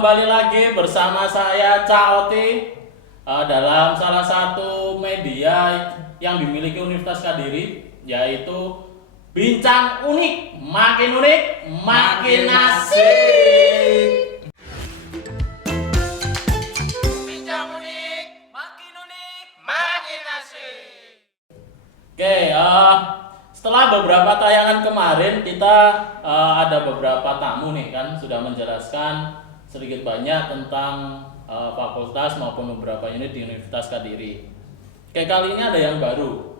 kembali lagi bersama saya Caoti dalam salah satu media yang dimiliki Universitas Kediri, yaitu Bincang Unik, makin asik. Bincang Unik, makin asik. Oke, setelah beberapa tayangan kemarin kita ada beberapa tamu nih kan sudah menjelaskan sedikit banyak tentang fakultas maupun beberapa unit di Universitas Kediri. Oke, kali ini ada yang baru.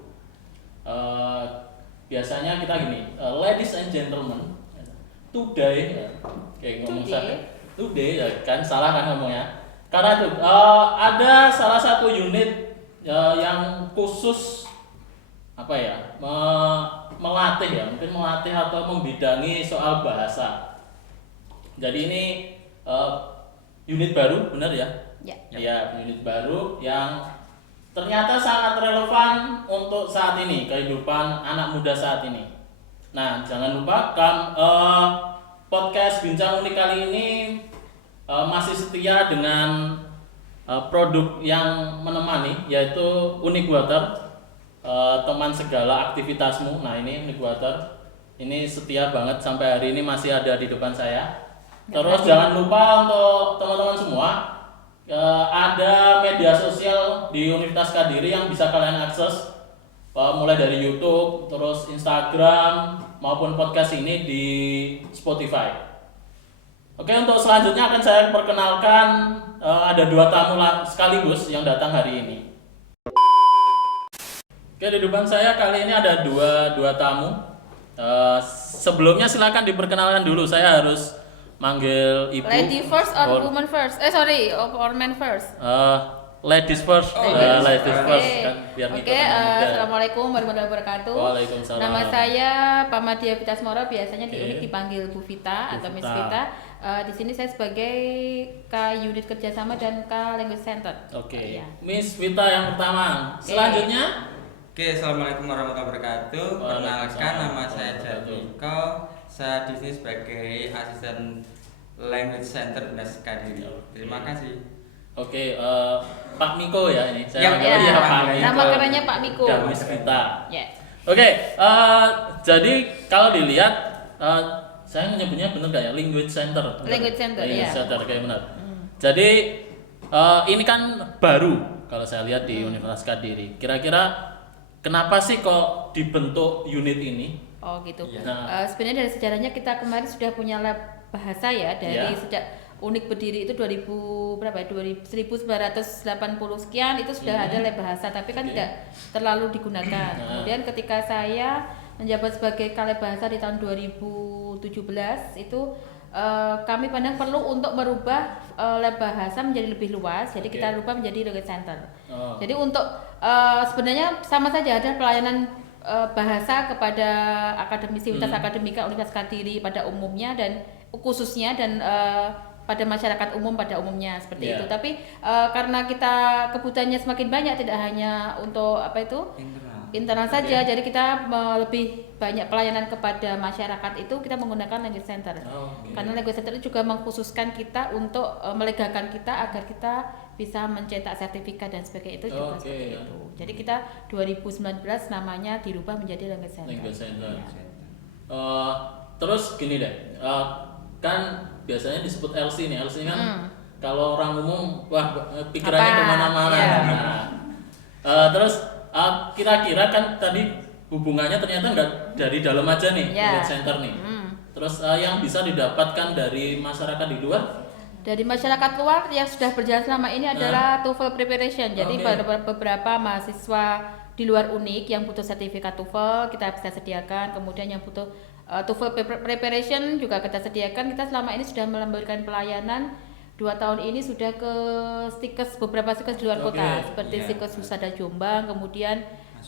Biasanya kita gini, ladies and gentlemen, today, kayak ngomong saya, today ya kan salah kan ngomongnya. Karena itu ada salah satu unit yang khusus apa ya, melatih ya, mungkin melatih atau membidangi soal bahasa. Jadi ini unit baru, benar ya? Ya. Iya, unit baru yang ternyata sangat relevan untuk saat ini, kehidupan anak muda saat ini. Nah, jangan lupa podcast Bincang Unik kali ini masih setia dengan produk yang menemani, yaitu Unik Water. Teman segala aktivitasmu. Nah, ini Unik Water ini setia banget sampai hari ini masih ada di depan saya. Terus jangan lupa untuk teman-teman semua, ada media sosial di Universitas Kediri yang bisa kalian akses, mulai dari YouTube, terus Instagram maupun podcast ini di Spotify. Oke, untuk selanjutnya akan saya perkenalkan, ada dua tamu sekaligus yang datang hari ini. Oke, di depan saya kali ini ada dua tamu. Sebelumnya silakan diperkenalkan dulu. Saya harus manggil ibu. Lady first or woman first? Or man first? Ladies first. Ladies first kan biar Oke, assalamualaikum warahmatullahi wabarakatuh. Waalaikumsalam. Nama saya Pamadia Vitasmoro, biasanya di Unik dipanggil Bu Vita atau Miss Vita. Di sini saya sebagai K-Unit Kerjasama dan K-Language Center. Oke. Ya. Miss Vita yang pertama. Selanjutnya. Oke, assalamualaikum warahmatullahi wabarakatuh. Perkenalkan, nama saya Jadmiko. Saya di sini sebagai asisten Language Center Universitas Kediri. Terima kasih. Oke, Pak Miko ya ini. Ya, Pak Miko. nama kerennya Pak Miko. Dan Miss Vita. Ya. Oke, jadi kalau dilihat, saya menyebutnya benar nggak ya? Language Center. Language Center, Language ya. Center kayak benar. Jadi ini kan baru kalau saya lihat di Universitas Kediri. Kira-kira kenapa sih kok dibentuk unit ini? Oh gitu. Iya. Sebenarnya dari sejarahnya kita kemarin sudah punya lab bahasa ya, dari Ya. sejak Unik berdiri itu 1980 sekian itu sudah ada lab bahasa, tapi kan tidak terlalu digunakan. Kemudian ketika saya menjabat sebagai Kaleb Bahasa di tahun 2017 itu kami pandang perlu untuk merubah lab bahasa menjadi lebih luas, jadi kita rubah menjadi language center. Jadi untuk sebenarnya sama saja ada pelayanan bahasa kepada akademisi akademika Universitas Kediri pada umumnya dan khususnya dan pada masyarakat umum pada umumnya seperti itu. Tapi karena kita kebutuhannya semakin banyak, tidak hanya untuk internal saja, jadi kita lebih banyak pelayanan kepada masyarakat itu kita menggunakan language center. Karena language center itu juga mengkhususkan kita untuk melegakan kita agar kita bisa mencetak sertifikat dan sebagainya itu juga seperti itu. Jadi kita 2019 namanya dirubah menjadi language center. Language center. Terus gini deh, kan biasanya disebut LC nih. LC kan kalau orang umum pikirannya kemana-mana. Ya. Terus kira-kira kan tadi hubungannya ternyata nggak dari dalam aja nih, language center nih. Terus yang bisa didapatkan dari masyarakat di luar? Dari masyarakat luar yang sudah berjalan selama ini adalah TOEFL preparation. Jadi beberapa mahasiswa di luar Unik yang butuh sertifikat TOEFL kita bisa sediakan. Kemudian yang butuh TOEFL preparation juga kita sediakan. Kita selama ini sudah memberikan pelayanan 2 tahun ini sudah ke beberapa stikes di luar kota seperti stikes Husada Jombang, kemudian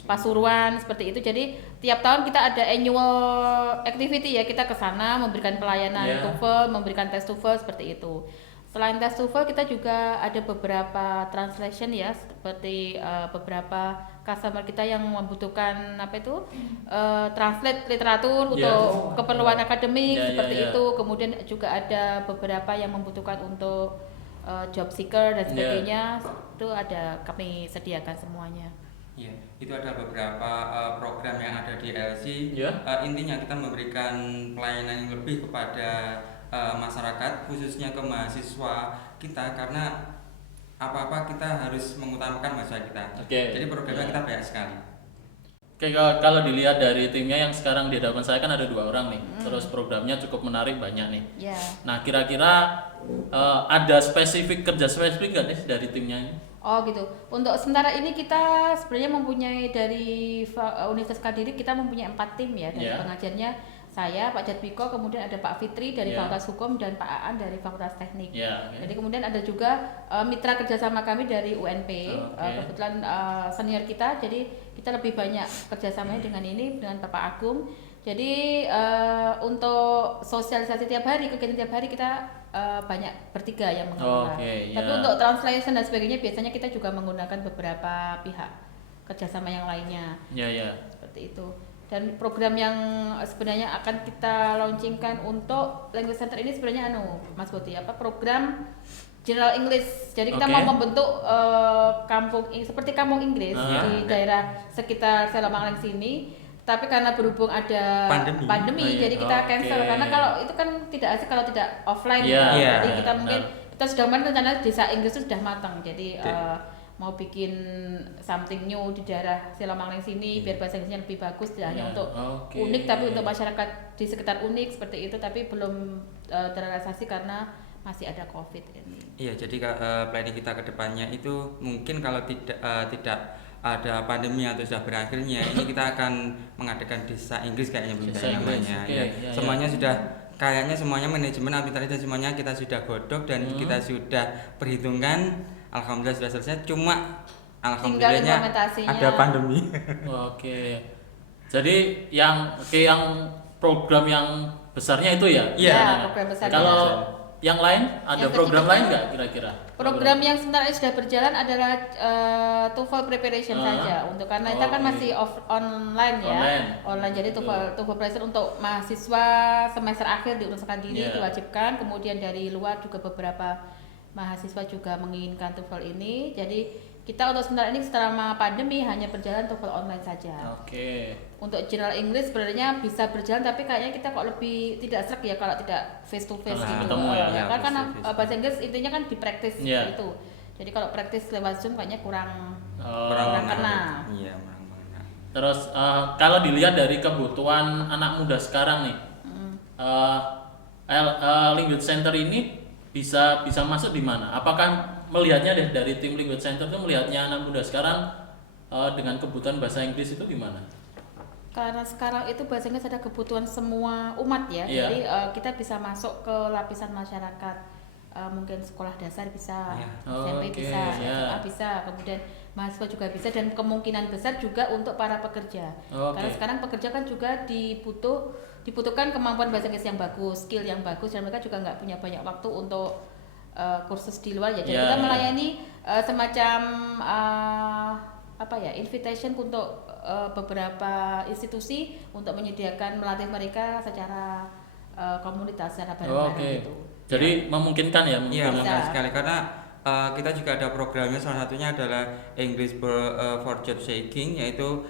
Pasuruan seperti itu. Jadi tiap tahun kita ada annual activity ya, kita ke sana memberikan pelayanan TOEFL, memberikan tes TOEFL seperti itu. Selain tes TOEFL kita juga ada beberapa translation ya, seperti beberapa customer kita yang membutuhkan translate literatur untuk keperluan akademik seperti itu. Kemudian juga ada beberapa yang membutuhkan untuk job seeker dan sebagainya. Itu ada kami sediakan semuanya. Ya, itu ada beberapa program yang ada di LC. Intinya kita memberikan pelayanan yang lebih kepada masyarakat, khususnya ke mahasiswa kita, karena apa-apa kita harus mengutamakan mahasiswa kita. Jadi programnya kita banyak sekali. Kalau dilihat dari timnya yang sekarang di hadapan saya kan ada 2 orang nih, terus programnya cukup menarik, banyak nih. Nah, kira-kira ada kerja spesifik nggak nih dari timnya ini? Oh gitu. Untuk sementara ini kita sebenarnya mempunyai dari Universitas Kediri kita mempunyai 4 tim ya dari pengajarnya. Saya, Pak Jatmiko, kemudian ada Pak Fitri dari Fakultas Hukum dan Pak Aan dari Fakultas Teknik. Jadi kemudian ada juga mitra kerjasama kami dari UNP, kebetulan senior kita, jadi kita lebih banyak kerjasamanya dengan Bapak Agung. Jadi untuk sosialisasi tiap hari, kegiatan tiap hari kita banyak bertiga yang mengelola. Tapi untuk translation dan sebagainya biasanya kita juga menggunakan beberapa pihak kerjasama yang lainnya. Seperti itu. Dan program yang sebenarnya akan kita launchingkan untuk Language Center ini sebenarnya Mas Boti, program General English. Jadi kita mau membentuk seperti kampung Inggris di daerah sekitar Selamalang sini. Tapi karena berhubung ada pandemi jadi kita cancel karena kalau itu kan tidak asik kalau tidak offline. Jadi kita mungkin kita sudah rencana desa Inggris itu sudah matang. Jadi mau bikin something new di daerah Silamangling sini biar bahasa Inggrisnya lebih bagus, tidak hanya untuk unik tapi untuk masyarakat di sekitar unik seperti itu, tapi belum terrealisasi karena masih ada COVID ini. Iya, jadi planning kita ke depannya itu mungkin kalau tidak ada pandemi atau sudah berakhirnya ini kita akan mengadakan desa Inggris kayaknya begitu namanya. Semuanya sudah kayaknya semuanya manajemen arbitrasi dan semuanya kita sudah godok dan kita sudah perhitungkan. Alhamdulillah sudah selesai, cuma alhamdulillahnya ada pandemi. Jadi yang program yang besarnya itu ya? Program besarnya. Kalau yang lain ada program lain nggak kira-kira? Program yang sebenarnya sudah berjalan adalah TOEFL preparation saja karena kita kan masih online ya. Online. Jadi TOEFL preparation untuk mahasiswa semester akhir di Universitas Kediri diwajibkan, kemudian dari luar juga beberapa mahasiswa juga menginginkan TOEFL ini. Jadi kita untuk sementara ini selama pandemi hanya berjalan TOEFL online saja. Untuk General English sebenarnya bisa berjalan tapi kayaknya kita kok lebih tidak serak ya kalau tidak face to face gitu. Karena bahasa Inggris intinya kan di praktis itu. Jadi kalau praktis lewat Zoom kayaknya kurang kena. Terus kalau dilihat dari kebutuhan anak muda sekarang nih, Language Center ini bisa masuk di mana? Apakah melihatnya dari tim Language Center itu melihatnya anak muda sekarang dengan kebutuhan bahasa Inggris itu gimana? Karena sekarang itu bahasa Inggris ada kebutuhan semua umat ya. Jadi kita bisa masuk ke lapisan masyarakat. Mungkin sekolah dasar bisa, SMP bisa, SMA bisa, kemudian mahasiswa juga bisa, dan kemungkinan besar juga untuk para pekerja. Karena sekarang pekerja kan juga dibutuhkan kemampuan bahasa Inggris yang bagus, skill yang bagus, dan mereka juga nggak punya banyak waktu untuk kursus di luar ya. Jadi kita melayani semacam invitation untuk beberapa institusi untuk menyediakan melatih mereka secara komunitas, secara bareng-bareng gitu. Jadi memungkinkan ya? Memungkinkan sekali karena kita juga ada programnya, salah satunya adalah English for Job Seeking, yaitu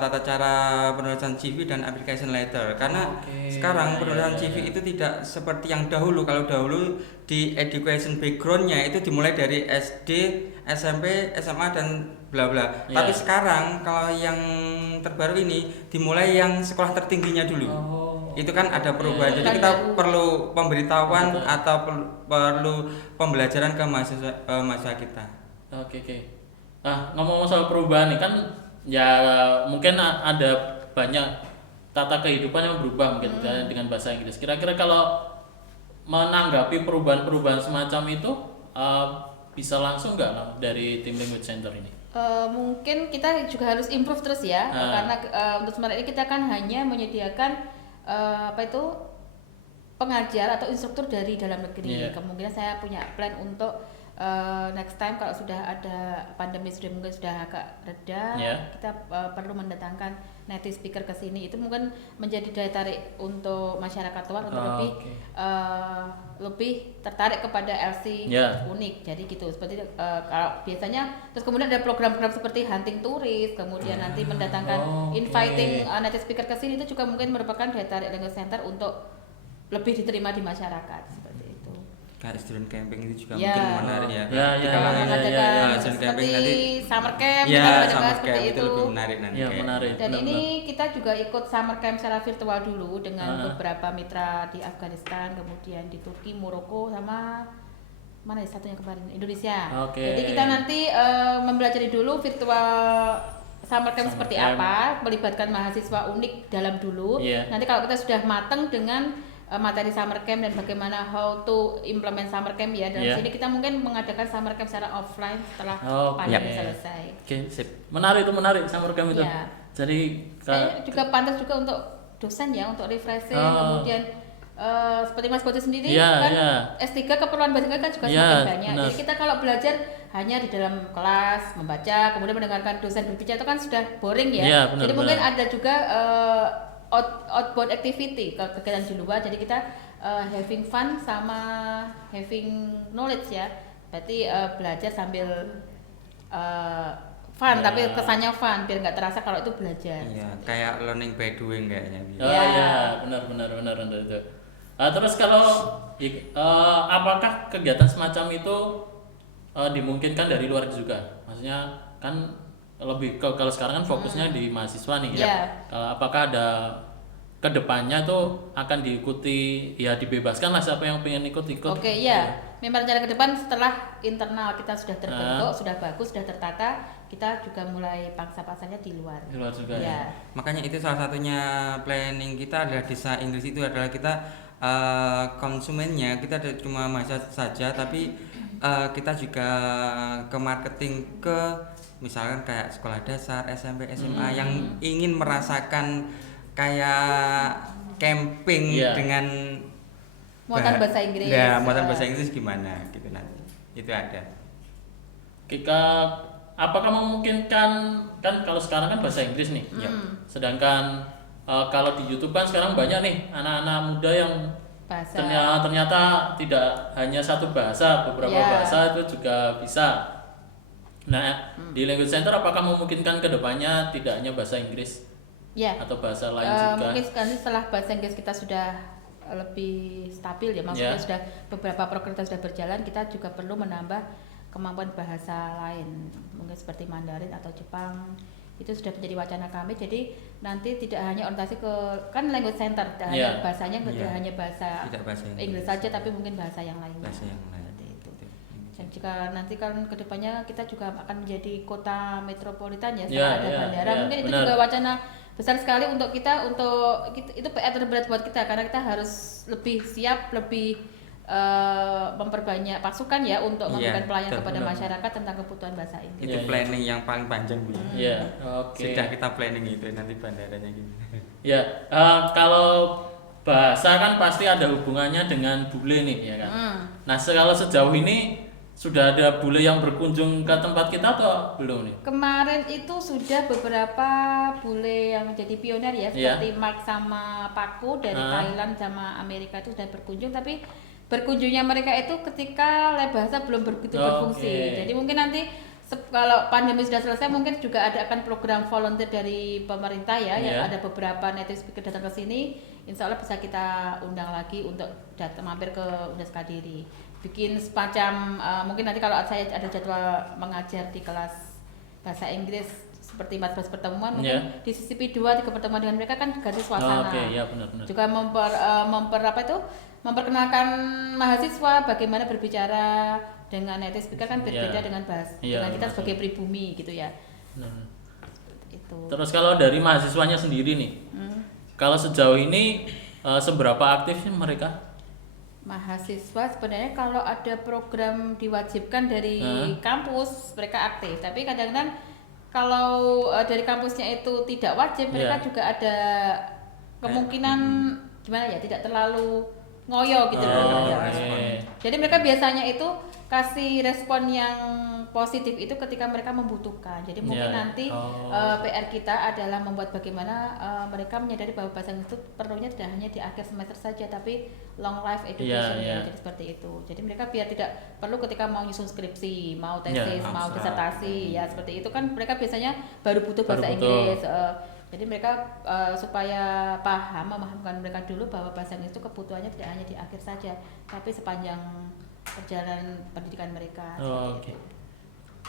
tata cara penulisan CV dan application letter. Karena sekarang penulisan CV itu tidak seperti yang dahulu. Kalau dahulu di education backgroundnya itu dimulai dari SD, SMP, SMA dan bla bla. Tapi sekarang kalau yang terbaru ini dimulai yang sekolah tertingginya dulu. Itu kan ada perubahan. Jadi kita perlu pemberitahuan atau perlu pembelajaran ke mahasiswa kita. Nah, ngomong soal perubahan nih kan ya mungkin ada banyak tata kehidupan yang berubah mungkin dengan bahasa Inggris. Kira-kira kalau menanggapi perubahan-perubahan semacam itu bisa langsung nggak dari tim Language Center ini? Mungkin kita juga harus improve terus ya, karena untuk sementara ini kita kan hanya menyediakan pengajar atau instruktur dari dalam negeri. Iya. Kemungkinan saya punya plan untuk next time kalau sudah ada pandemi mungkin sudah agak reda, Iya. kita perlu mendatangkan native speaker ke sini. Itu mungkin menjadi daya tarik untuk masyarakat luar untuk lebih Oke. lebih tertarik kepada LC Iya. unik. Jadi gitu. Seperti kalau biasanya terus kemudian ada program-program seperti hunting turis, kemudian nanti mendatangkan Oke. inviting native speaker ke sini, itu juga mungkin merupakan daya tarik language center untuk lebih diterima di masyarakat seperti itu. Kayak student camping itu juga Ya. mungkin menarik ya. Ya, Di ya, kalangan ya, Mengadakan ya, ya. student seperti camping nanti summer camp, ya kita summer mengadakan camp seperti itu itu. lebih menarik nanti. Iya, kayak. menarik. Dan Benar, ini kita juga ikut summer camp secara virtual dulu dengan Ah. beberapa mitra di Afghanistan, kemudian di Turki, Maroko, sama mana ya satunya kemarin Indonesia. Oke. Jadi kita nanti mempelajari dulu virtual summer camp Summer seperti camp. apa, melibatkan mahasiswa unik dalam dulu. Iya. Nanti kalau kita sudah matang dengan materi summer camp dan bagaimana how to implement summer camp ya dalam Iya. sini, kita mungkin mengadakan summer camp secara offline setelah Oke. pandemi selesai. Oke, sip. Menarik summer camp itu. Iya. Jadi Saya juga pantas juga untuk dosen ya, untuk refreshing, Oh. kemudian seperti Mas Boti sendiri Iya, kan iya. S3 keperluan bahasa Inggris kan juga Iya, semakin banyak. benar. Jadi kita kalau belajar hanya di dalam kelas membaca, kemudian mendengarkan dosen berbicara itu kan sudah boring ya. Iya, benar, Jadi mungkin benar. ada juga outbound activity, kegiatan di luar. Jadi kita having fun sama having knowledge ya. Berarti belajar sambil fun, Ya. tapi kesannya fun biar nggak terasa kalau itu belajar. Iya, kayak learning by doing kayaknya. Oh Ya. iya, benar itu. Terus kalau apakah kegiatan semacam itu dimungkinkan dari luar juga? Maksudnya kan lebih kalau sekarang kan fokusnya di mahasiswa nih ya. Ya. Apakah ada kedepannya tuh akan diikuti, ya dibebaskan lah siapa yang pengen ikut-ikut. Oke, iya. Memang rencana ke depan setelah internal kita sudah terbentuk, sudah bagus, sudah tertata, kita juga mulai pangsa pasarnya di luar. Di luar juga Ya. ya. Makanya itu salah satunya planning kita adalah desa Inggris itu adalah kita konsumennya kita cuma mahasiswa saja, tapi kita juga ke marketing ke misalkan kayak sekolah dasar, SMP, SMA yang ingin merasakan kayak camping Iya. dengan Muatan bahasa Inggris. Ya, muatan bahasa Inggris gimana gitu nanti. Itu ada. Apakah memungkinkan, kan kalau sekarang kan bahasa Inggris nih. Ya. Sedangkan kalau di YouTube kan sekarang banyak nih anak-anak muda yang Bahasa. ternyata tidak hanya satu bahasa, beberapa Ya. bahasa itu juga bisa. Nah, di Language Center apakah memungkinkan kedepannya tidak hanya bahasa Inggris Ya. atau bahasa lain juga? Mungkin sekali setelah bahasa Inggris kita sudah lebih stabil ya, maksudnya Ya. sudah beberapa program kita sudah berjalan, kita juga perlu menambah kemampuan bahasa lain, mungkin seperti Mandarin atau Jepang. Itu sudah menjadi wacana kami. Jadi nanti tidak hanya orientasi ke kan language center, tidak hanya Ya. bahasanya, tidak Ya. hanya bahasa Tidak bahasa Inggris saja, tapi mungkin bahasa yang lainnya. Bahasa yang lain. Seperti itu. Dan jika nanti kan kedepannya kita juga akan menjadi kota metropolitan ya, setelah Ya, ada ya, bandara, ya, mungkin itu benar. juga wacana besar sekali untuk kita, itu PR terberat buat kita karena kita harus lebih siap, lebih memperbanyak pasukan ya untuk Iya, memberikan pelayanan betul, kepada benar. masyarakat tentang kebutuhan bahasa Inggris. Itu Iya, iya. planning yang paling panjang Bu. Ya, oke. Sudah kita planning itu nanti bandaranya gimana. Ya, kalau bahasa kan pasti ada hubungannya dengan bule nih, ya kan. Nah, kalau sejauh ini sudah ada bule yang berkunjung ke tempat kita atau belum nih? Kemarin itu sudah beberapa bule yang menjadi pioner ya, Iya. seperti Mark sama Paku dari Ah. Thailand sama Amerika itu sudah berkunjung, tapi berkunjungnya mereka itu ketika lab bahasa belum begitu Oke. berfungsi. Jadi mungkin nanti kalau pandemi sudah selesai mungkin juga akan program volunteer dari pemerintah ya, yang Iya. ada beberapa native speaker datang ke sini. Insya Allah bisa kita undang lagi untuk datang mampir ke Unes Kadiri. Bikin semacam mungkin nanti kalau saya ada jadwal mengajar di kelas bahasa Inggris seperti 14 pertemuan, mungkin Iya. di CCP 2 3 pertemuan dengan mereka kan ganti suasana. Oke, ya benar-benar. Juga memperkenalkan mahasiswa bagaimana berbicara dengan native speaker kan berbeda Iya. dengan Iya, dengan kita benar. sebagai pribumi gitu ya. Benar. Itu. Terus kalau dari mahasiswanya sendiri nih, kalau sejauh ini seberapa aktif sih mereka? Mahasiswa sebenarnya kalau ada program diwajibkan dari kampus mereka aktif, tapi kadang-kadang kalau dari kampusnya itu tidak wajib, mereka Iya. juga ada kemungkinan gimana ya, tidak terlalu ngoyo gitu loh. Oh, Ya. oke. Jadi mereka biasanya itu kasih respon yang positif itu ketika mereka membutuhkan. Jadi mungkin Ya. nanti Oh. PR kita adalah membuat bagaimana mereka menyadari bahwa bahasa Inggris itu perlunya tidak hanya di akhir semester saja, tapi long life education Ya, ya. Jadi seperti itu. Jadi mereka biar tidak perlu ketika mau nyusun skripsi, mau Ya, tesis, mau abstrak. disertasi, ya seperti itu kan mereka biasanya baru butuh Baru bahasa butuh. Inggris. Jadi mereka supaya memahamkan mereka dulu bahwa bahasa Inggris itu kebutuhannya tidak hanya di akhir saja, tapi sepanjang perjalanan pendidikan mereka. Oh, seperti oke. itu.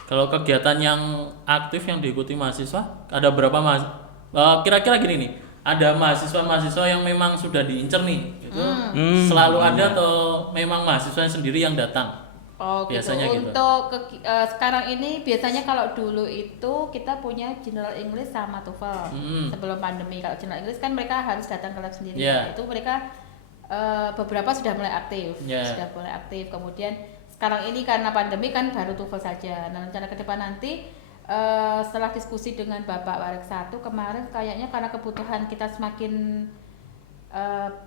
Kalau kegiatan yang aktif yang diikuti mahasiswa ada berapa kira-kira gini nih, ada mahasiswa yang memang sudah diincer nih, gitu. Selalu ada atau memang mahasiswa sendiri yang datang? Oh gitu. Biasanya gitu. Untuk sekarang ini biasanya kalau dulu itu kita punya General English sama TOEFL sebelum pandemi. Kalau General English kan mereka harus datang ke lab sendiri. Yeah. Itu mereka beberapa sudah mulai aktif, Yeah. sudah mulai aktif. Kemudian sekarang ini karena pandemi kan baru TOEFL saja. Nah rencana ke depan nanti setelah diskusi dengan Bapak Warek 1 kemarin kayaknya karena kebutuhan kita semakin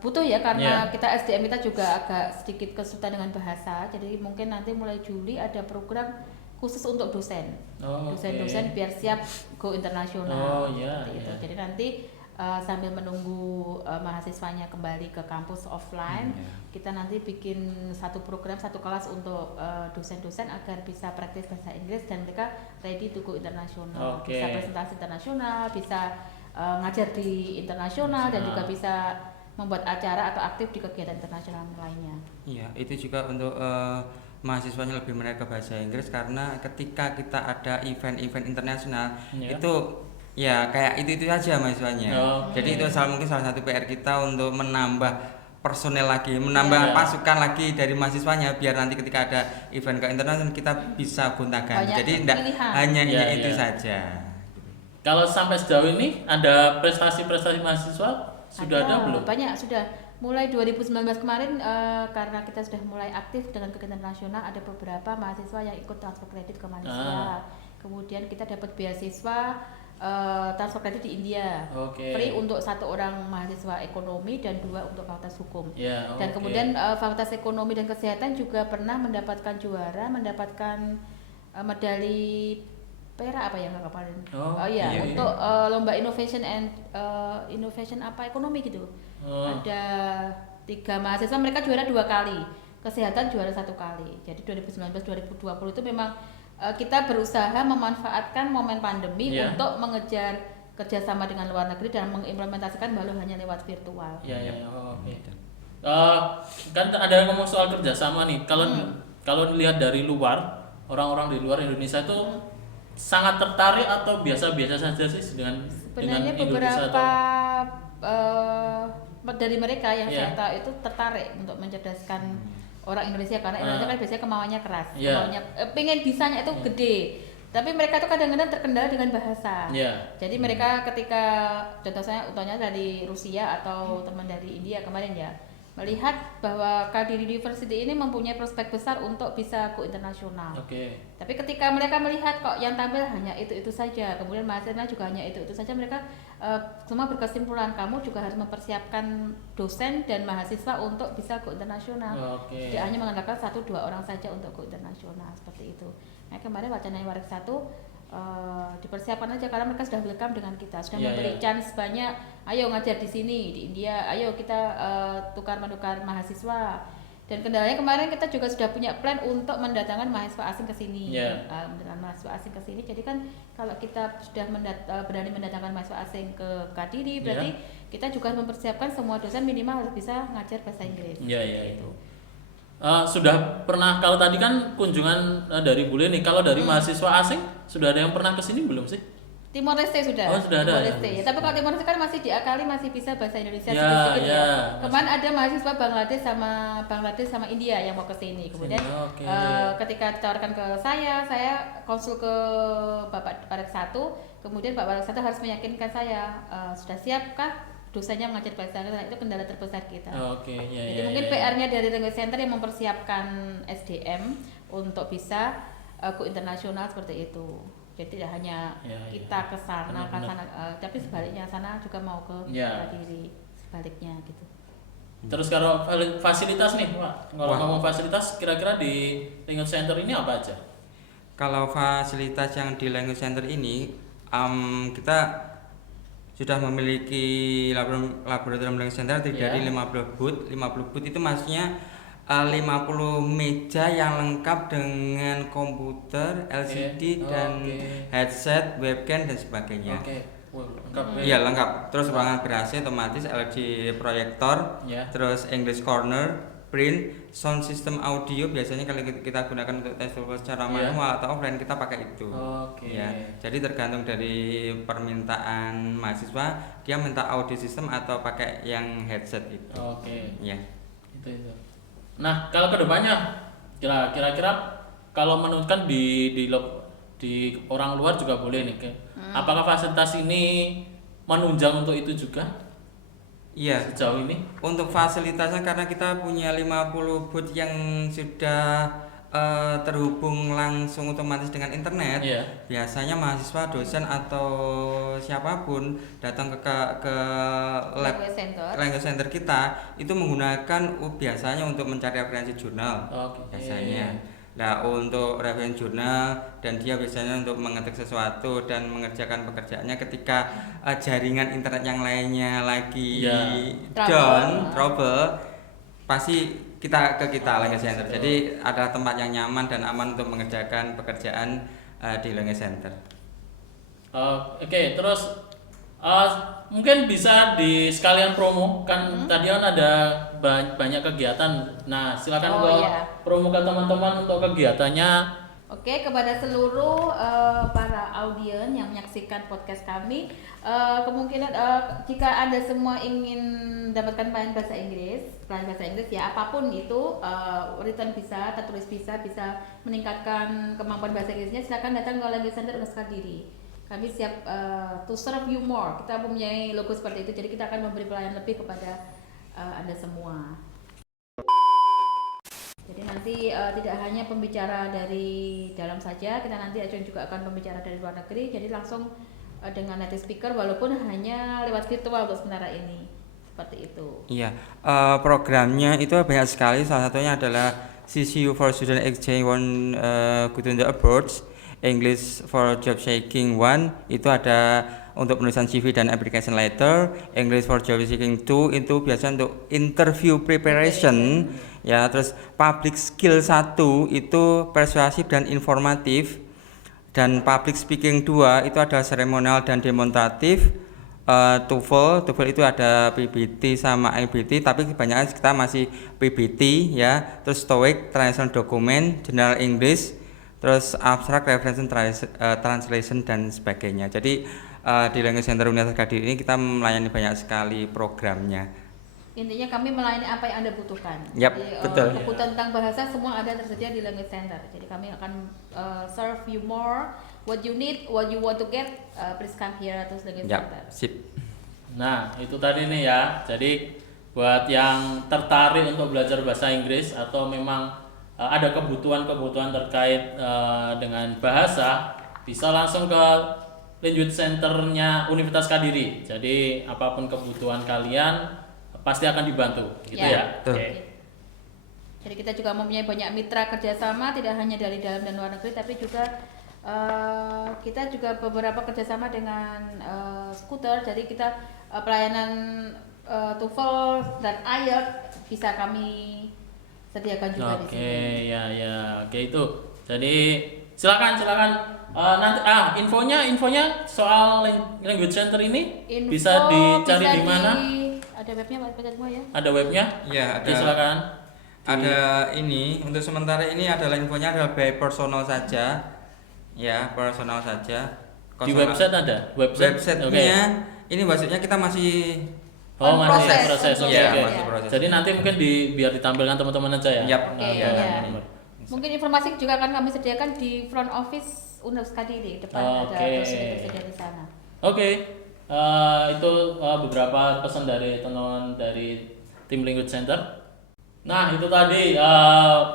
butuh ya karena kita SDM kita juga agak sedikit kesulitan dengan bahasa, jadi mungkin nanti mulai Juli ada program khusus untuk dosen, Oh, dosen-dosen oke. biar siap go Oh, internasional. iya, Seperti itu. iya. Jadi nanti sambil menunggu mahasiswanya kembali ke kampus offline, kita nanti bikin satu program, satu kelas untuk dosen-dosen agar bisa praktis bahasa Inggris dan mereka ready to go internasional, Oke. bisa presentasi internasional, bisa ngajar di internasional dan juga bisa membuat acara atau aktif di kegiatan internasional lainnya. Iya, itu juga untuk mahasiswanya lebih menarik ke bahasa Inggris karena ketika kita ada event-event internasional Iya. itu ya kayak itu saja mahasiswanya. Oke. Jadi itu mungkin salah satu PR kita untuk menambah personel lagi, menambah Iya. pasukan lagi dari mahasiswanya biar nanti ketika ada event ke internasional kita bisa gonta-ganti. Banyak Jadi tidak pilihan. hanya Iya, itu iya. saja. Kalau sampai sejauh ini ada prestasi-prestasi mahasiswa sudah ada belum? Banyak sudah. Mulai 2019 kemarin karena kita sudah mulai aktif dengan kegiatan nasional, ada beberapa mahasiswa yang ikut transfer kredit ke Malaysia. Kemudian kita dapat beasiswa transfer kredit di India. Oke. Free untuk satu orang mahasiswa ekonomi dan 2 untuk fakultas hukum. Ya, Dan oke. kemudian fakultas ekonomi dan kesehatan juga pernah mendapatkan juara, mendapatkan medali perak apa ya nggak kemarin? Oh, Iya, iya, untuk lomba innovation and innovation apa ekonomi gitu. Oh. Ada 3 mahasiswa, mereka juara 2 kali, kesehatan juara 1 kali. Jadi 2019-2020 itu memang kita berusaha memanfaatkan momen pandemi Iya. untuk mengejar kerjasama dengan luar negeri dan mengimplementasikan walau hanya lewat virtual. Ya, ya, oh, oke. Kan ada yang ngomong soal kerjasama nih. Kalau dilihat dari luar, orang-orang di luar Indonesia itu sangat tertarik atau biasa-biasa saja sih dengan Sebenarnya Indonesia beberapa atau dari mereka yang Iya. saya tahu itu tertarik untuk mencerdaskan orang Indonesia karena Indonesia kan biasanya kemauannya keras, Iya. kemauannya pengen bisanya itu gede. Tapi mereka tuh kadang-kadang terkendala dengan bahasa. Iya. Jadi mereka ketika contohnya dari Rusia atau teman dari India kemarin ya, melihat bahwa Kadiri University ini mempunyai prospek besar untuk bisa go internasional. Oke. Tapi ketika mereka melihat kok yang tampil hanya itu saja, kemudian mahasiswa juga hanya itu saja, mereka semua berkesimpulan kamu juga harus mempersiapkan dosen dan mahasiswa untuk bisa go internasional. Oke. Tidak hanya mengandalkan 1-2 orang saja untuk go internasional seperti itu. Nah kemarin wacana Warek 1 dipersiapkan aja karena mereka sudah welcome dengan kita, sudah Iya, memberi iya. chance banyak. Ayo ngajar di sini di India, ayo kita tukar menukar mahasiswa. Dan kendalanya kemarin kita juga sudah punya plan untuk mendatangkan mahasiswa asing ke sini. Iya. Mendatangkan mahasiswa asing ke sini. Jadi kan kalau kita sudah berani mendatangkan mahasiswa asing ke Kadiri, berarti kita juga harus mempersiapkan semua dosen minimal harus bisa ngajar bahasa Inggris. Iya, iya, Gitu. itu. Sudah pernah, kalau tadi kan kunjungan dari Bule nih, kalau dari mahasiswa asing sudah ada yang pernah ke sini belum sih? Timor Leste sudah. Oh, sudah ada, Timor ya? Leste. Ya, tapi kalau Timor Leste kan masih diakali, masih bisa bahasa Indonesia Ya, sedikit-sedikit ya. Kemarin ada mahasiswa Bangladesh sama India yang mau ke sini. Kemudian Oke. ketika ditawarkan ke saya konsul ke Bapak Warek 1. Kemudian Pak Warek 1 harus meyakinkan saya sudah siapkah dosennya mengajar bahasa Inggris. Nah, itu kendala terbesar kita. Oke, ya, Jadi ya, mungkin ya. PR-nya dari Language Center yang mempersiapkan SDM untuk bisa go internasional seperti itu. Jadi tidak hanya Ya, ya. kita ke sana, Benar-benar. tapi sebaliknya sana juga mau ke Ya. Kadiri, sebaliknya gitu. Terus kalau fasilitas nih, kalau Wah. ngomong fasilitas, kira-kira di Language Center ini apa aja? Kalau fasilitas yang di Language Center ini, kita sudah memiliki laboratorium Language Center terdiri dari 50 booth. 50 booth itu maksudnya 50 meja yang lengkap dengan komputer, LCD dan headset, webcam dan sebagainya. Lengkap ya. Iya lengkap. Terus ruangan ber-AC otomatis, LG proyektor, Ya. terus English corner, print, sound system audio. Biasanya kalau kita gunakan untuk tes TOEFL secara Iya. manual atau offline kita pakai itu. Oke. Ya. Jadi tergantung dari permintaan mahasiswa, dia minta audio system atau pakai yang headset itu. Oke. Ya. Itu. Nah, kalau kedepannya kira-kira kalau menurut kan di orang luar juga boleh nih. Apakah fasilitas ini menunjang untuk itu juga Iya. sejauh ini? Untuk fasilitasnya karena kita punya 50 booth yang sudah terhubung langsung otomatis dengan internet. Iya. Biasanya mahasiswa, dosen atau siapapun datang ke lab Language Center kita itu menggunakan biasanya untuk mencari referensi jurnal. Biasanya. Nah, untuk referensi jurnal dan dia biasanya untuk mengetik sesuatu dan mengerjakan pekerjaannya ketika jaringan internet yang lainnya lagi trouble, pasti kita Language Center. Jadi adalah tempat yang nyaman dan aman untuk mengerjakan pekerjaan di Language Center. Oke, terus mungkin bisa di sekalian promo kan tadi kan ada banyak kegiatan. Nah, silakan promo ke teman-teman untuk kegiatannya. Oke, kepada seluruh para audien yang menyaksikan podcast kami, kemungkinan jika Anda semua ingin mendapatkan pelajaran bahasa Inggris ya apapun itu, written bisa, tertulis bisa meningkatkan kemampuan bahasa Inggrisnya, silakan datang ke Language Center Universitas Diri. Kami siap to serve you more. Kita mempunyai logo seperti itu, jadi kita akan memberi pelayanan lebih kepada Anda semua. Jadi nanti tidak hanya pembicara dari dalam saja, kita nanti juga akan pembicara dari luar negeri. Jadi langsung dengan native speaker walaupun hanya lewat virtual untuk sementara ini. Seperti itu. Iya, programnya itu banyak sekali. Salah satunya adalah CCU for Student Exchange One Good in the Approach, English for Job Seeking One itu ada untuk penulisan CV dan application letter. English for Job Seeking 2 itu biasanya untuk interview preparation. Ya, terus public skill 1 itu persuasif dan informatif, dan public speaking 2 itu ada seremonial dan demonstratif. TOEFL itu ada PBT sama IBT, tapi kebanyakan kita masih PBT ya. Terus TOEIC translation dokumen, general English, terus abstract reference translation dan sebagainya. Jadi di Language Center Universitas Kediri ini kita melayani banyak sekali programnya. Intinya kami melayani apa yang Anda butuhkan. Yap, jadi, betul. Buku tentang bahasa semua ada tersedia di Language Center. Jadi kami akan serve you more. What you need, what you want to get, please come here to Language Center. Sip. Nah, itu tadi nih ya. Jadi buat yang tertarik untuk belajar bahasa Inggris atau memang ada kebutuhan-kebutuhan terkait dengan bahasa, bisa langsung ke Language Center-nya Universitas Kediri. Jadi apapun kebutuhan kalian pasti akan dibantu, gitu ya. Okay. Jadi kita juga mempunyai banyak mitra kerjasama, tidak hanya dari dalam dan luar negeri, tapi juga kita juga beberapa kerjasama dengan Scooter. Jadi kita pelayanan TOEFL dan IELTS bisa kami sediakan juga di sini. Oke itu. Jadi silakan nanti infonya soal Language Center ini bisa dicari di mana? Ada webnya Pak semua ya? Ada webnya? Iya, ada. Oke, silakan. Ada ini untuk sementara ini adalah infonya adalah by personal saja. Ya, personal saja. Di website ada? Websitenya ini maksudnya kita masih proses. Oke. Masih proses. Jadi nanti mungkin biar ditampilkan teman-teman aja ya. Yap. Mungkin informasi juga akan kami sediakan di front office Universitas Kediri depan ada brosur tersedia di sana. Oke. Itu beberapa pesan dari teman-teman dari tim Language Center. Nah, itu tadi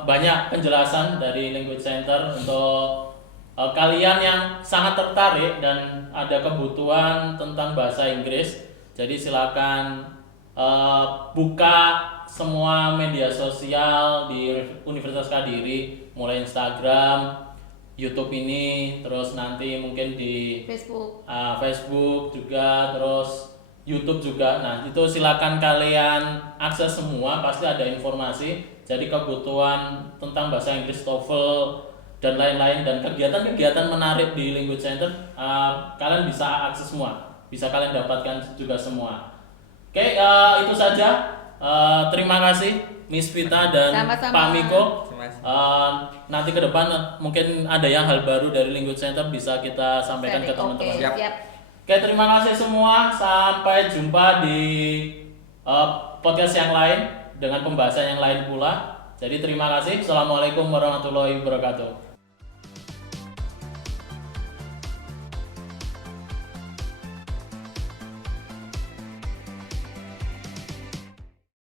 banyak penjelasan dari Language Center untuk kalian yang sangat tertarik dan ada kebutuhan tentang bahasa Inggris. Jadi silakan buka semua media sosial di Universitas Kediri, mulai Instagram, YouTube ini, terus nanti mungkin di Facebook juga, terus YouTube juga. Nah, itu silakan kalian akses semua, pasti ada informasi. Jadi kebutuhan tentang bahasa Inggris, TOEFL dan lain-lain, dan kegiatan-kegiatan menarik di Language Center, kalian bisa akses semua, bisa kalian dapatkan juga semua. Oke, itu saja. Terima kasih Miss Vita dan Sama-sama. Pak Miko. Terima kasih. Nanti ke depan mungkin ada yang hal baru dari Language Center bisa kita sampaikan ke teman-teman. Oke, Siap. siap. Oke, terima kasih semua. Sampai jumpa di podcast yang lain dengan pembahasan yang lain pula. Jadi terima kasih. Assalamualaikum warahmatullahi wabarakatuh.